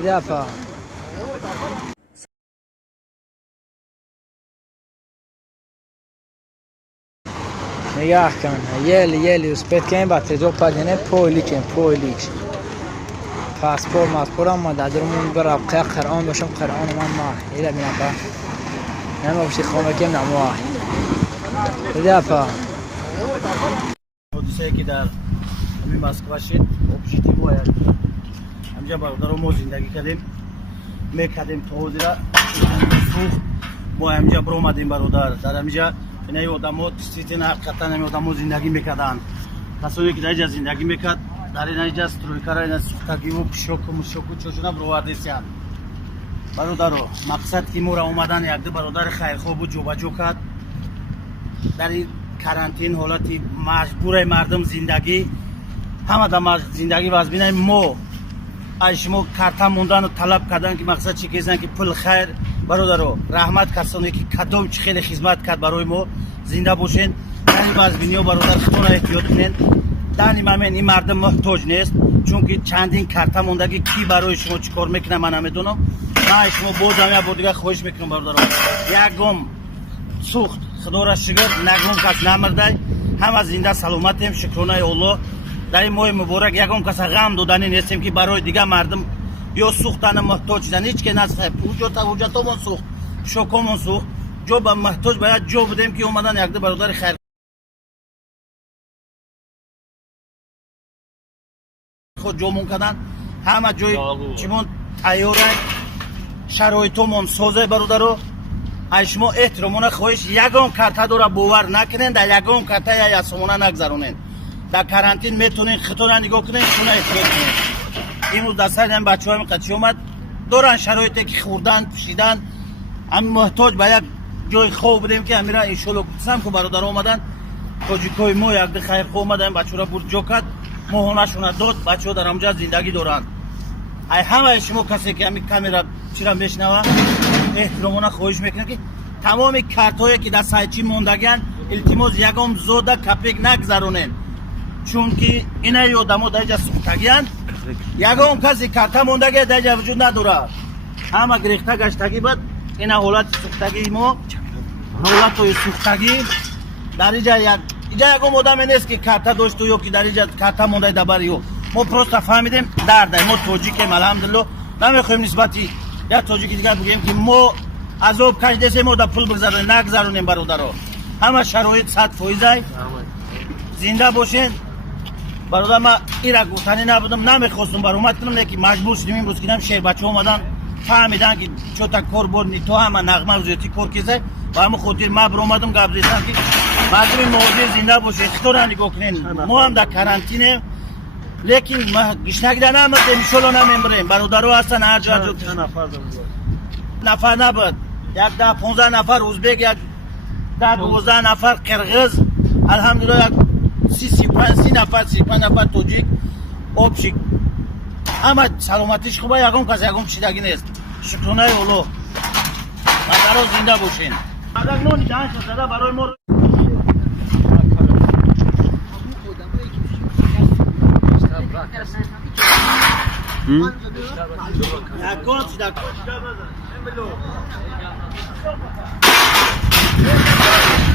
دفع نگاه کن یلی اسپیت کنیم با تجربه پدینه پولیک پاسپورت ماسپورم ما دادرمون برای قرآن باشم قرآن من ما ایلا بینم با نما بشی خونه کم نمواه دفع حدیثه که در همین مسکو شد اپشیتی باید همجا برادر ما زندگی کردیم میکردیم توزی را سوخت ما همجا برآمدیم برادر در همجا اینه آدم‌ها استیتن حقیقتا همین آدم‌ها زندگی میکردن کسانی که در اینجا زندگی میکرد در اینجا استرویکارا این سوختگی و پشوک و مشوک و چوشونا برآوردیسیان برادر مقصد که ما اومدن یک دو برادر خیرخواه و جوبجو کرد در این کرانتین حالتی مجبور مردم زندگی همه در زندگی باز بینیم ما از شما کارتا موندن و طلب کردن که مقصد چی کردن که پول خیر برادر رحمت کسانی که کدام چه خیلی خدمت کرد برای ما زنده باشین یعنی باز بینیو برادر خودتون احتیاط کنین دانی من این مردم محتاج نیست چون که چندین کارتا موندگی کی برای شما چیکار میکنه من نمیدونم نه شما بازم یا دیگه خواهش میکنم برادر یکم سوخت خدا را شکر نگم کس نمرده همه زنده سلامتیم شکرانه الله در این ماه مبارک یکم کس غم دادنی نیستیم که برای دیگه مردم یا سوختن محتاج شدن هیچ که نسخه وجودمون سوخت شوکمون سوخت جو به محتاج باید جو بدیم که اومدن یک دو برادر خیر خود جومون کردن همه جای چیمون تیاره شرایطمون سازه برادرو شما احترامونه خواهش یگان کارتا داره باور نکنین در یگان کارتا یا یسمونه نگذرونین در کرانتین میتونین خطور نگاه کنین خونه احتیاط کنین امروز دسته این بچه های قدشی اومد دارن شرایطی که خوردن پشیدن هم محتاج به یک جای خوب بدیم که امیره انشالله کتسم که برادر اومدن تاجیکای ما یک ده خیر خوب اومدن بچه را برد جو کرد ماهانه شونه داد بچه ها در همجا زندگی دارن همه شما کسی که همین کامیرا چرا میشنوه احترامونه خواهش میکنه که تمام کارتایی که در سایچی موندگن التماس یکم زوده کپیک نگذرونین چون که اینا آدم‌ها در اینجا سوختگیان یکم کسی کارتا موندگی در اینجا وجود نداره همه گریخته گشتگی بود این حالت سوختگی ما حالت سوختگی در اینجا یکم آدمی نیست که کارتا داشته یا که در اینجا کارتا مونده دبریو ما پروستا فهمیدیم درد ما توجیکیم الحمدلله نمیخوایم نسبتی یا توجیکی دیگر بگیم که ما عذاب کشیدیم ما در پول بگذاریم نگذارونیم برادرها همه شرایط 100% زنده باشین برادر ما ایرا گفتنی نبودم نمیخواستم برامت کنم لیکن مجبور شدیم این روز کنم شهر بچه اومدن فهمیدن که چوتا کار برنی تو همه نغمه روزیتی کار کیزه و همه خودیر ما برامدم گبریستم که مردم موضوع زنده باشین خطور نگاه کنین ما هم در کرانتینه لیکن ما گشنگیده نمیدیم انشالله نمیبریم برادرها هستن هر جا نفر نبود یک ده 15 نفر ازبک یک ده 12 نفر قرغز الحمدلله 30 نفر 35 نفر توجیک آبشیک همه سلامتیش خوبه یکم کس یکم چیدگی نیست شکرانه الله برادرها زنده باشین اگر نونی دهن شد زده برای ما Da conta,